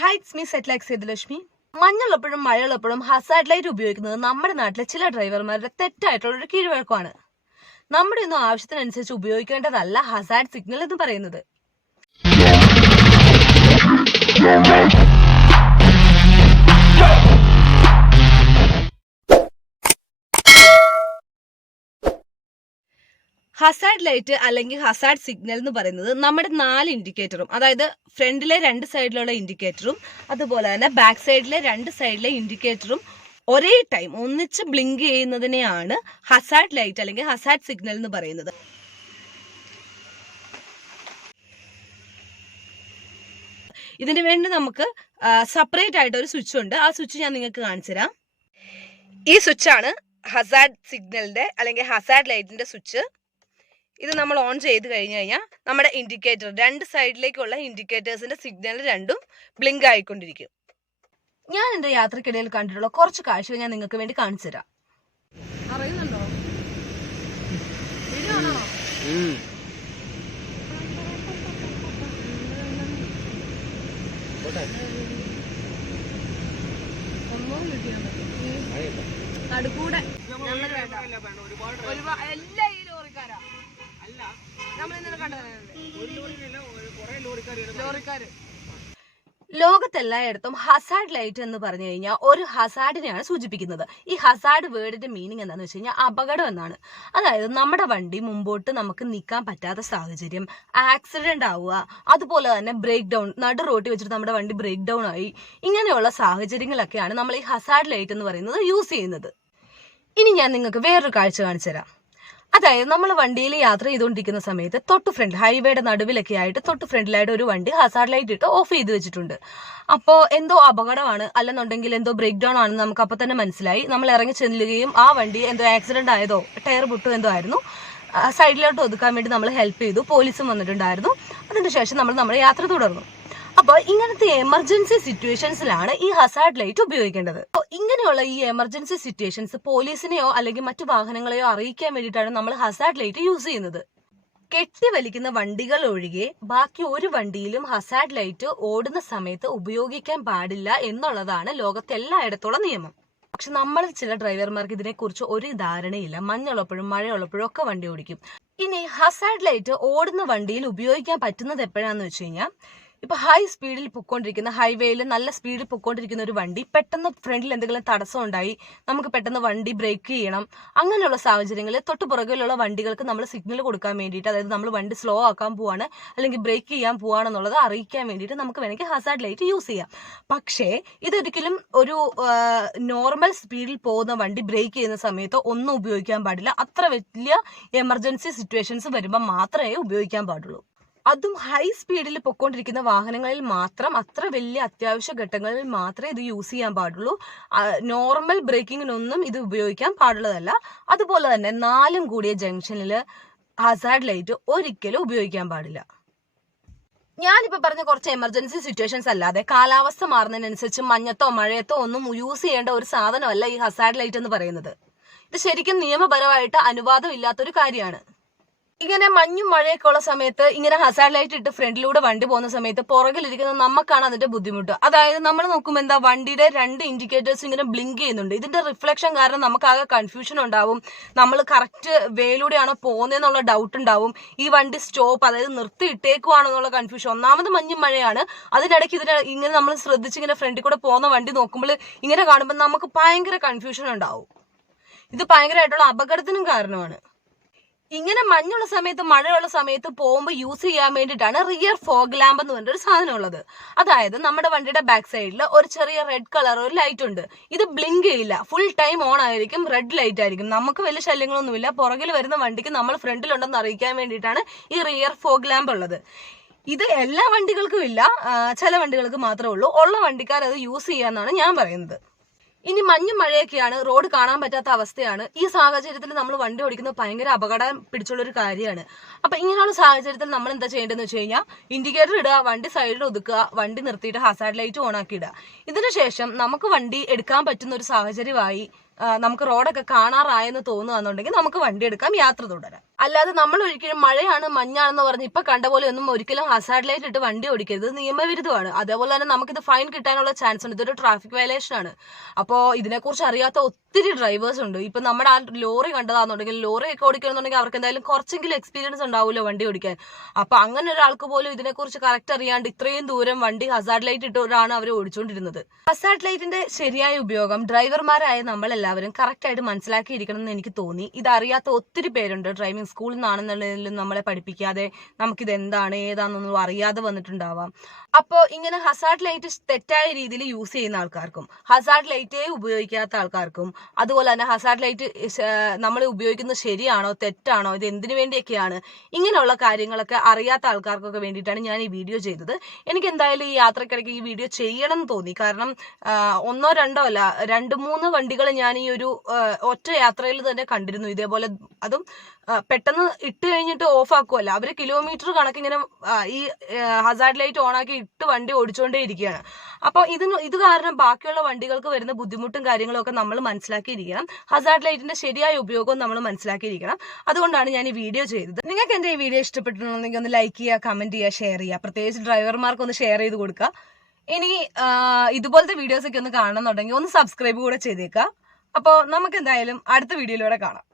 Hi, it's me Setlax Sethulakshmi. മഞ്ഞുള്ളപ്പോഴും മഴയുള്ളപ്പോഴും hazard light ഉപയോഗിക്കുന്നത് നമ്മുടെ നാട്ടിലെ ചില ഡ്രൈവർമാരുടെ തെറ്റായിട്ടുള്ള ഒരു കീഴ്വഴക്കമാണ്. നമ്മുടെ ഒന്നും ആവശ്യത്തിനനുസരിച്ച് ഉപയോഗിക്കേണ്ടതല്ല ഹസാർഡ് സിഗ്നൽ എന്ന് പറയുന്നത്. ഹസാർഡ് ലൈറ്റ് അല്ലെങ്കിൽ ഹസാർഡ് സിഗ്നൽ എന്ന് പറയുന്നത് നമ്മുടെ 4 ഇൻഡിക്കേറ്ററും, അതായത് ഫ്രണ്ടിലെ 2 സൈഡിലുള്ള ഇൻഡിക്കേറ്ററും അതുപോലെ തന്നെ ബാക്ക് സൈഡിലെ 2 സൈഡിലെ ഇൻഡിക്കേറ്ററും ഒരേ ടൈം ഒന്നിച്ച് ബ്ലിങ്ക് ചെയ്യുന്നതിനെയാണ് ഹസാർഡ് ലൈറ്റ് അല്ലെങ്കിൽ ഹസാർഡ് സിഗ്നൽ എന്ന് പറയുന്നത്. ഇതിനു വേണ്ടി നമുക്ക് സെപ്പറേറ്റ് ആയിട്ട് ഒരു സ്വിച്ച് ഉണ്ട്. ആ സ്വിച്ച് ഞാൻ നിങ്ങൾക്ക് കാണിച്ചു തരാം. ഈ സ്വിച്ചാണ് ഹസാർഡ് സിഗ്നലിന്റെ അല്ലെങ്കിൽ ഹസാർഡ് ലൈറ്റിന്റെ സ്വിച്ച്. ഇത് നമ്മൾ ഓൺ ചെയ്ത് കഴിഞ്ഞു കഴിഞ്ഞാൽ നമ്മുടെ ഇൻഡിക്കേറ്റർ 2 സൈഡിലേക്കുള്ള ഇൻഡിക്കേറ്റേഴ്സിന്റെ സിഗ്നൽ രണ്ടും ബ്ലിങ്ക് ആയിക്കൊണ്ടിരിക്കും. ഞാൻ എന്റെ യാത്രക്കിടയിൽ കണ്ടിട്ടുള്ള കുറച്ച് കാഴ്ചകൾ ഞാൻ നിങ്ങൾക്ക് വേണ്ടി കാണിച്ചു തരാം. അറിയുന്നുണ്ടോ? വീഡിയോ ആണോ? നടുക്കൂടെ എല്ലാ ഈ ലോറിക്കാരാ ലോകത്തെല്ലായിടത്തും ഹസാർഡ് ലൈറ്റ് എന്ന് പറഞ്ഞു കഴിഞ്ഞാൽ ഒരു ഹസാർഡിനെയാണ് സൂചിപ്പിക്കുന്നത്. ഈ ഹസാർഡ് വേർഡിന്റെ മീനിങ് എന്താണെന്ന് വെച്ച് കഴിഞ്ഞാൽ അപകടം എന്നാണ്. അതായത് നമ്മുടെ വണ്ടി മുമ്പോട്ട് നമുക്ക് നീക്കാൻ പറ്റാത്ത സാഹചര്യം, ആക്സിഡന്റ് ആവുക, അതുപോലെ തന്നെ ബ്രേക്ക് ഡൗൺ, നടു റോട്ടി വെച്ചിട്ട് നമ്മുടെ വണ്ടി ബ്രേക്ക് ഡൗൺ ആയി, ഇങ്ങനെയുള്ള സാഹചര്യങ്ങളൊക്കെയാണ് നമ്മൾ ഈ ഹസാർഡ് ലൈറ്റ് എന്ന് പറയുന്നത് യൂസ് ചെയ്യുന്നത്. ഇനി ഞാൻ നിങ്ങൾക്ക് വേറൊരു കാഴ്ച കാണിച്ചു തരാം. അതായത് നമ്മൾ വണ്ടിയിൽ യാത്ര ചെയ്തുകൊണ്ടിരിക്കുന്ന സമയത്ത് തൊട്ട് ഫ്രണ്ട് ഹൈവേയുടെ നടുവിലൊക്കെ ആയിട്ട് തൊട്ട് ഫ്രണ്ടിലായിട്ട് ഒരു വണ്ടി ഹസാർഡ് ലൈറ്റ് ഇട്ട് ഓഫ് ചെയ്ത് വെച്ചിട്ടുണ്ട്. അപ്പോൾ എന്തോ അപകടമാണ്, അല്ലെന്നുണ്ടെങ്കിൽ എന്തോ ബ്രേക്ക് ഡൗൺ ആണെന്ന് നമുക്ക് അപ്പോൾ തന്നെ മനസ്സിലായി. നമ്മൾ ഇറങ്ങി ചെല്ലുകയും ആ വണ്ടി എന്തോ ആക്സിഡന്റ് ആയതോ ടയർ പൊട്ടോ എന്തോ ആയിരുന്നു, സൈഡിലോട്ട് ഒതുക്കാൻ വേണ്ടി നമ്മൾ ഹെൽപ്പ് ചെയ്തു. പോലീസും വന്നിട്ടുണ്ടായിരുന്നു. അതിന് ശേഷം നമ്മൾ നമ്മുടെ യാത്ര തുടർന്നു. അപ്പോൾ ഇങ്ങനത്തെ എമർജൻസി സിറ്റുവേഷൻസിലാണ് ഈ ഹസാർഡ് ലൈറ്റ് ഉപയോഗിക്കേണ്ടത്. ഇങ്ങനെയുള്ള ഈ എമർജൻസി സിറ്റുവേഷൻസ് പോലീസിനെയോ അല്ലെങ്കിൽ മറ്റു വാഹനങ്ങളെയോ അറിയിക്കാൻ വേണ്ടിയിട്ടാണ് നമ്മൾ ഹസാർഡ് ലൈറ്റ് യൂസ് ചെയ്യുന്നത്. കെട്ടിവലിക്കുന്ന വണ്ടികൾ ഒഴികെ ബാക്കി ഒരു വണ്ടിയിലും ഹസാർഡ് ലൈറ്റ് ഓടുന്ന സമയത്ത് ഉപയോഗിക്കാൻ പാടില്ല എന്നുള്ളതാണ് ലോകത്തെ എല്ലായിടത്തുള്ള നിയമം. പക്ഷെ നമ്മൾ ചില ഡ്രൈവർമാർക്ക് ഇതിനെക്കുറിച്ച് ഒരു ധാരണയില്ല. മഞ്ഞുള്ളപ്പോഴും മഴയുള്ളപ്പോഴും ഒക്കെ വണ്ടി ഓടിക്കും. ഇനി ഹസാർഡ് ലൈറ്റ് ഓടുന്ന വണ്ടിയിൽ ഉപയോഗിക്കാൻ പറ്റുന്നത് എപ്പോഴാന്ന് വെച്ച് കഴിഞ്ഞാൽ, ഇപ്പൊ ഹൈ സ്പീഡിൽ പൊക്കോണ്ടിരിക്കുന്ന ഹൈവേയിൽ നല്ല സ്പീഡിൽ പൊക്കോണ്ടിരിക്കുന്ന ഒരു വണ്ടി പെട്ടെന്ന് ഫ്രണ്ടിൽ എന്തെങ്കിലും തടസ്സം ഉണ്ടായി, നമുക്ക് പെട്ടെന്ന് വണ്ടി ബ്രേക്ക് ചെയ്യണം. അങ്ങനെയുള്ള സാഹചര്യങ്ങളിൽ തൊട്ട് പുറകിലുള്ള വണ്ടികൾക്ക് നമ്മൾ സിഗ്നൽ കൊടുക്കാൻ വേണ്ടിയിട്ട്, അതായത് നമ്മൾ വണ്ടി സ്ലോ ആക്കാൻ പോവാണ് അല്ലെങ്കിൽ ബ്രേക്ക് ചെയ്യാൻ പോവാണെന്നുള്ളത് അറിയിക്കാൻ വേണ്ടിയിട്ട് നമുക്ക് വേണമെങ്കിൽ ഹസാർഡ് ലൈറ്റ് യൂസ് ചെയ്യാം. പക്ഷേ ഇതൊരിക്കലും ഒരു നോർമൽ സ്പീഡിൽ പോകുന്ന വണ്ടി ബ്രേക്ക് ചെയ്യുന്ന സമയത്ത് ഒന്നും ഉപയോഗിക്കാൻ പാടില്ല. അത്ര വലിയ എമർജൻസി സിറ്റുവേഷൻസ് വരുമ്പോൾ മാത്രമേ ഉപയോഗിക്കാൻ പാടുള്ളൂ. അതും ഹൈ സ്പീഡിൽ പൊക്കോണ്ടിരിക്കുന്ന വാഹനങ്ങളിൽ മാത്രം, അത്ര വലിയ അത്യാവശ്യ ഘട്ടങ്ങളിൽ മാത്രമേ ഇത് യൂസ് ചെയ്യാൻ പാടുള്ളൂ. നോർമൽ ബ്രേക്കിങ്ങിനൊന്നും ഇത് ഉപയോഗിക്കാൻ പാടുള്ളതല്ല. അതുപോലെ തന്നെ 4 കൂടിയ ജംഗ്ഷനിൽ ഹസാർഡ് ലൈറ്റ് ഒരിക്കലും ഉപയോഗിക്കാൻ പാടില്ല. ഞാനിപ്പോ പറഞ്ഞ കുറച്ച് എമർജൻസി സിറ്റുവേഷൻസ് അല്ലാതെ കാലാവസ്ഥ മാറുന്നതിനനുസരിച്ച് മഞ്ഞത്തോ മഴയത്തോ ഒന്നും യൂസ് ചെയ്യേണ്ട ഒരു സാധനമല്ല ഈ ഹസാർഡ് ലൈറ്റ് എന്ന് പറയുന്നത്. ഇത് ശരിക്കും നിയമപരമായിട്ട് അനുവാദം ഇല്ലാത്തൊരു കാര്യമാണ്. ഇങ്ങനെ മഞ്ഞും മഴയൊക്കെ ഉള്ള സമയത്ത് ഇങ്ങനെ ഹസാർഡ് ലൈറ്റ് ഇട്ട് ഫ്രണ്ടിലൂടെ വണ്ടി പോകുന്ന സമയത്ത് പുറകിലിരിക്കുന്ന നമുക്കാണ് അതിന്റെ ബുദ്ധിമുട്ട്. അതായത് നമ്മൾ നോക്കുമ്പോൾ എന്താ, വണ്ടിയുടെ 2 ഇൻഡിക്കേറ്റേഴ്സ് ഇങ്ങനെ ബ്ലിങ്ക് ചെയ്യുന്നുണ്ട്. ഇതിന്റെ റിഫ്ലക്ഷൻ കാരണം നമുക്ക് ആകെ കൺഫ്യൂഷൻ ഉണ്ടാവും. നമ്മൾ കറക്റ്റ് വേയിലൂടെയാണോ പോകുന്നതെന്നുള്ള ഡൗട്ട് ഉണ്ടാവും. ഈ വണ്ടി സ്റ്റോപ്പ്, അതായത് നിർത്തി ഇട്ടേക്കുവാണെന്നുള്ള കൺഫ്യൂഷൻ. ഒന്നാമത് മഞ്ഞും മഴയാണ്, അതിനിടയ്ക്ക് ഇങ്ങനെ നമ്മൾ ശ്രദ്ധിച്ച് ഇങ്ങനെ ഫ്രണ്ടിൽ കൂടെ പോകുന്ന വണ്ടി നോക്കുമ്പോൾ ഇങ്ങനെ കാണുമ്പോൾ നമുക്ക് ഭയങ്കര കൺഫ്യൂഷൻ ഉണ്ടാവും. ഇത് ഭയങ്കരമായിട്ടുള്ള അപകടത്തിനും കാരണമാണ്. ഇങ്ങനെ മഞ്ഞുള്ള സമയത്ത് മഴയുള്ള സമയത്ത് പോകുമ്പോൾ യൂസ് ചെയ്യാൻ വേണ്ടിയിട്ടാണ് റിയർ ഫോഗ് ലാമ്പ് എന്ന് പറഞ്ഞൊരു സാധനം ഉള്ളത്. അതായത് നമ്മുടെ വണ്ടിയുടെ ബാക്ക് സൈഡിൽ ഒരു ചെറിയ റെഡ് കളർ ഒരു ലൈറ്റ് ഉണ്ട്. ഇത് ബ്ലിങ്ക് ചെയ്യില്ല, ഫുൾ ടൈം ഓൺ ആയിരിക്കും, റെഡ് ലൈറ്റ് ആയിരിക്കും. നമുക്ക് വലിയ ശല്യങ്ങളൊന്നുമില്ല. പുറകിൽ വരുന്ന വണ്ടിക്ക് നമ്മൾ ഫ്രണ്ടിലുണ്ടെന്ന് അറിയിക്കാൻ വേണ്ടിയിട്ടാണ് ഈ റിയർ ഫോഗ് ലാമ്പ് ഉള്ളത്. ഇത് എല്ലാ വണ്ടികൾക്കും ഇല്ല, ചില വണ്ടികൾക്ക് മാത്രമേ ഉള്ളൂ. ഉള്ള വണ്ടിക്കാർ അത് യൂസ് ചെയ്യാന്നാണ് ഞാൻ പറയുന്നത്. ഇനി മഞ്ഞും മഴയൊക്കെയാണ്, റോഡ് കാണാൻ പറ്റാത്ത അവസ്ഥയാണ്. ഈ സാഹചര്യത്തിൽ നമ്മൾ വണ്ടി ഓടിക്കുന്നത് ഭയങ്കര അപകടം പിടിച്ചുള്ള ഒരു കാര്യമാണ്. അപ്പൊ ഇങ്ങനെയുള്ള സാഹചര്യത്തിൽ നമ്മൾ എന്താ ചെയ്യേണ്ടതെന്ന് വെച്ച് കഴിഞ്ഞാൽ, ഇൻഡിക്കേറ്റർ ഇടുക, വണ്ടി സൈഡിൽ ഒതുക്കുക, വണ്ടി നിർത്തിയിട്ട് ഹസാർഡ് ലൈറ്റ് ഓൺ ആക്കി ഇടുക. ഇതിനുശേഷം നമുക്ക് വണ്ടി എടുക്കാൻ പറ്റുന്ന ഒരു സാഹചര്യമായി നമുക്ക് റോഡൊക്കെ കാണാറായെന്ന് തോന്നുകയെന്നുണ്ടെങ്കിൽ നമുക്ക് വണ്ടി എടുക്കാം, യാത്ര തുടരാം. അല്ലാതെ നമ്മൾ ഒരിക്കലും മഴയാണ് മഞ്ഞാണെന്ന് പറഞ്ഞ് ഇപ്പൊ കണ്ട പോലെ ഒന്നും ഒരിക്കലും ഹസാർഡ് ലൈറ്റ് ഇട്ട് വണ്ടി ഓടിക്കരുത്, നിയമവിരുദ്ധമാണ്. അതേപോലെ തന്നെ നമുക്കിത് ഫൈൻ കിട്ടാനുള്ള ചാൻസ് ഉണ്ട്, ഇതൊരു ട്രാഫിക് വയലേഷൻ ആണ്. അപ്പോ ഇതിനെക്കുറിച്ച് അറിയാത്ത ഒത്തിരി ഡ്രൈവേഴ്സ് ഉണ്ട്. ഇപ്പൊ നമ്മുടെ ആ ലോറി കണ്ടതാണെന്നുണ്ടെങ്കിൽ, ലോറിയൊക്കെ ഓടിക്കണമെന്നുണ്ടെങ്കിൽ അവർക്ക് എന്തായാലും കുറച്ചെങ്കിലും എക്സ്പീരിയൻസ് ഉണ്ടാവുമല്ലോ വണ്ടി ഓടിക്കാൻ. അപ്പൊ അങ്ങനെ ഒരാൾക്ക് പോലും ഇതിനെക്കുറിച്ച് കറക്റ്റ് അറിയാണ്ട് ഇത്രയും ദൂരം വണ്ടി ഹസാർഡ് ലൈറ്റ് ഇട്ടാണ് അവർ ഓടിച്ചുകൊണ്ടിരുന്നത്. ഹസാർഡ് ലൈറ്റിന്റെ ശരിയായ ഉപയോഗം ഡ്രൈവർമാരായ നമ്മളെല്ലാവരും കറക്റ്റ് ആയിട്ട് മനസ്സിലാക്കിയിരിക്കണം എന്ന് എനിക്ക് തോന്നി. ഇതറിയാത്ത ഒത്തിരി പേരുണ്ട്. ഡ്രൈവിംഗ് സ്കൂളിൽ നിന്നാണെന്നുള്ളതിലും നമ്മളെ പഠിപ്പിക്കാതെ നമുക്കിത് എന്താണ് ഏതാണെന്നൊന്നും അറിയാതെ വന്നിട്ടുണ്ടാവാം. അപ്പോൾ ഇങ്ങനെ ഹസാർഡ് ലൈറ്റ് തെറ്റായ രീതിയിൽ യൂസ് ചെയ്യുന്ന ആൾക്കാർക്കും ഹസാർഡ് ലൈറ്റേ ഉപയോഗിക്കാത്ത ആൾക്കാർക്കും അതുപോലെ തന്നെ ഹസാർഡ് ലൈറ്റ് നമ്മൾ ഉപയോഗിക്കുന്നത് ശരിയാണോ തെറ്റാണോ, ഇത് എന്തിനു വേണ്ടിയൊക്കെയാണ്, ഇങ്ങനെയുള്ള കാര്യങ്ങളൊക്കെ അറിയാത്ത ആൾക്കാർക്കൊക്കെ വേണ്ടിയിട്ടാണ് ഞാൻ ഈ വീഡിയോ ചെയ്തത്. എനിക്ക് എന്തായാലും ഈ യാത്രക്കിടയ്ക്ക് ഈ വീഡിയോ ചെയ്യണം എന്ന് തോന്നി. കാരണം 1 2 അല്ല 2 3 വണ്ടികൾ ഞാൻ ഈ ഒരു ഒറ്റ യാത്രയിൽ തന്നെ കണ്ടിരുന്നു ഇതേപോലെ. അതും പെട്ടെന്ന് ഇട്ട് കഴിഞ്ഞിട്ട് ഓഫ് ആക്കുമല്ല, അവര് കിലോമീറ്റർ കണക്കിങ്ങനെ ഈ ഹസാർഡ് ലൈറ്റ് ഓണാക്കി ഇട്ട് വണ്ടി ഓടിച്ചുകൊണ്ടേ ഇരിക്കുകയാണ്. അപ്പൊ ഇത് കാരണം ബാക്കിയുള്ള വണ്ടികൾക്ക് വരുന്ന ബുദ്ധിമുട്ടും കാര്യങ്ങളും ഒക്കെ നമ്മൾ മനസ്സിലാക്കിയിരിക്കണം. ഹസാർഡ് ലൈറ്റിന്റെ ശരിയായ ഉപയോഗവും നമ്മൾ മനസ്സിലാക്കിയിരിക്കണം. അതുകൊണ്ടാണ് ഞാൻ ഈ വീഡിയോ ചെയ്തത്. നിങ്ങൾക്ക് എന്റെ ഈ വീഡിയോ ഇഷ്ടപ്പെട്ടിട്ടുണ്ടെങ്കിൽ ഒന്ന് ലൈക്ക് ചെയ്യുക, കമന്റ് ചെയ്യുക, ഷെയർ ചെയ്യുക. പ്രത്യേകിച്ച് ഡ്രൈവർമാർക്ക് ഒന്ന് ഷെയർ ചെയ്ത് കൊടുക്കുക. ഇനി ഇതുപോലത്തെ വീഡിയോസ് ഒക്കെ ഒന്ന് കാണണമെന്നുണ്ടെങ്കിൽ ഒന്ന് സബ്സ്ക്രൈബ് കൂടെ ചെയ്തേക്കുക. അപ്പോൾ നമുക്ക് എന്തായാലും അടുത്ത വീഡിയോയിലൂടെ കാണാം.